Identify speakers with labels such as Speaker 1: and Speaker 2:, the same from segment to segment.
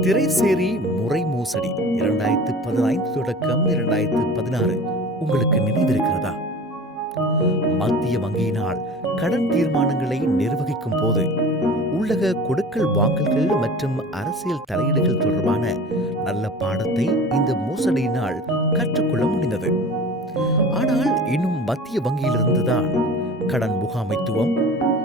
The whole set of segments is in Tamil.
Speaker 1: திரைசேரி முறை மோசடி. இரண்டாயிரத்து பதினைந்து தொடக்கம் இரண்டாயிரத்து பதினாறு. உங்களுக்கு நினைவிருக்கிறதா? மத்திய வங்கியினால் கடன் தீர்மானங்களை நிர்வகிக்கும் போது உள்ளக கொடுக்கல் வாங்கல்கள் மற்றும் அரசியல் தலையீடுகள் தொடர்பான நல்ல பாடத்தை இந்த மோசடியினால் கற்றுக்கொள்ள முடிந்தது. ஆனால் இன்னும் மத்திய வங்கியிலிருந்துதான் கடன் முகாமைத்துவம்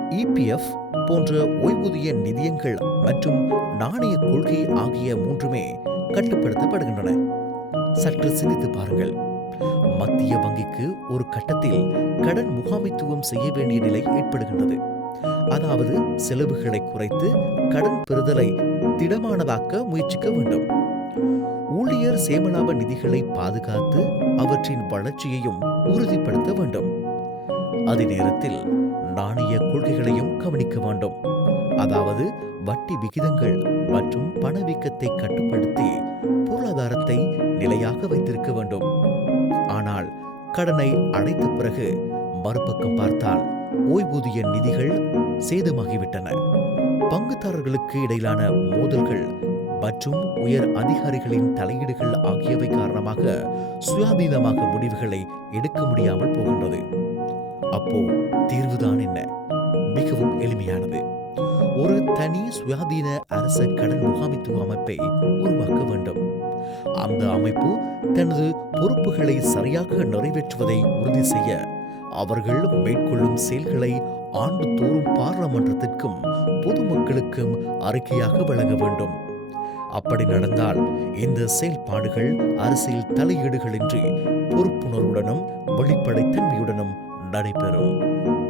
Speaker 1: இபிஎஃப் போன்ற ஓய்வூதிய நிதியங்கள் மற்றும் நாணய கொள்கை ஆகிய மூன்றுமே கட்டுப்படுத்தப்படுகின்றன. சற்று சிந்தித்து பாருங்கள். மத்திய வங்கிக்கு ஒரு கட்டத்தில் கடன் முகாமைத்துவம் செய்ய வேண்டிய நிலை ஏற்படுகின்றது. அதாவது செலவுகளை குறைத்து கடன் பெறுதலை திடமானதாக்க முயற்சிக்க வேண்டும். ஊழியர் சேமலாப நிதிகளை பாதுகாத்து அவற்றின் வளர்ச்சியையும் உறுதிப்படுத்த வேண்டும். அதே நேரத்தில் நாணய கொள்கைகளையும் கவனிக்க வேண்டும். அதாவது வட்டி விகிதங்கள் மற்றும் பணவீக்கத்தை கட்டுப்படுத்தி பொருளாதாரத்தை நிலையாக வைத்திருக்க வேண்டும். ஆனால் கடனை அடைத்த பிறகு மறுபக்கம் பார்த்தால் ஓய்வூதிய நிதிகள் சேதமாகிவிட்டன. பங்குதாரர்களுக்கு இடையிலான மோதல்கள் மற்றும் உயர் அதிகாரிகளின் தலையீடுகள் ஆகியவை காரணமாக சுயாதீனமாக முடிவுகளை எடுக்க முடியாமல் போகின்றது. அப்போ தீர்வுதான் என்ன? மிகவும் எளிமையானது. ஒரு தனி சுயாதீன அரச கடன் முகாமைத்துவ அமைப்பை உருவாக்க வேண்டும். அந்த அமைப்பு தனது பொறுப்புகளை சரியாக நிறைவேற்றுவதை உறுதி செய்ய அவர்கள் மேற்கொள்ளும் செயல்களை ஆண்டுதோறும் பாராளுமன்றத்திற்கும் பொதுமக்களுக்கும் அறிக்கையாக வழங்க வேண்டும். அப்படி நடந்தால் இந்த செயல்பாடுகள் அரசியல் தலையீடுகளின்றி பொறுப்புணர்வுடனும் வெளிப்படைத்தன்மையுடனும் hablaré, pero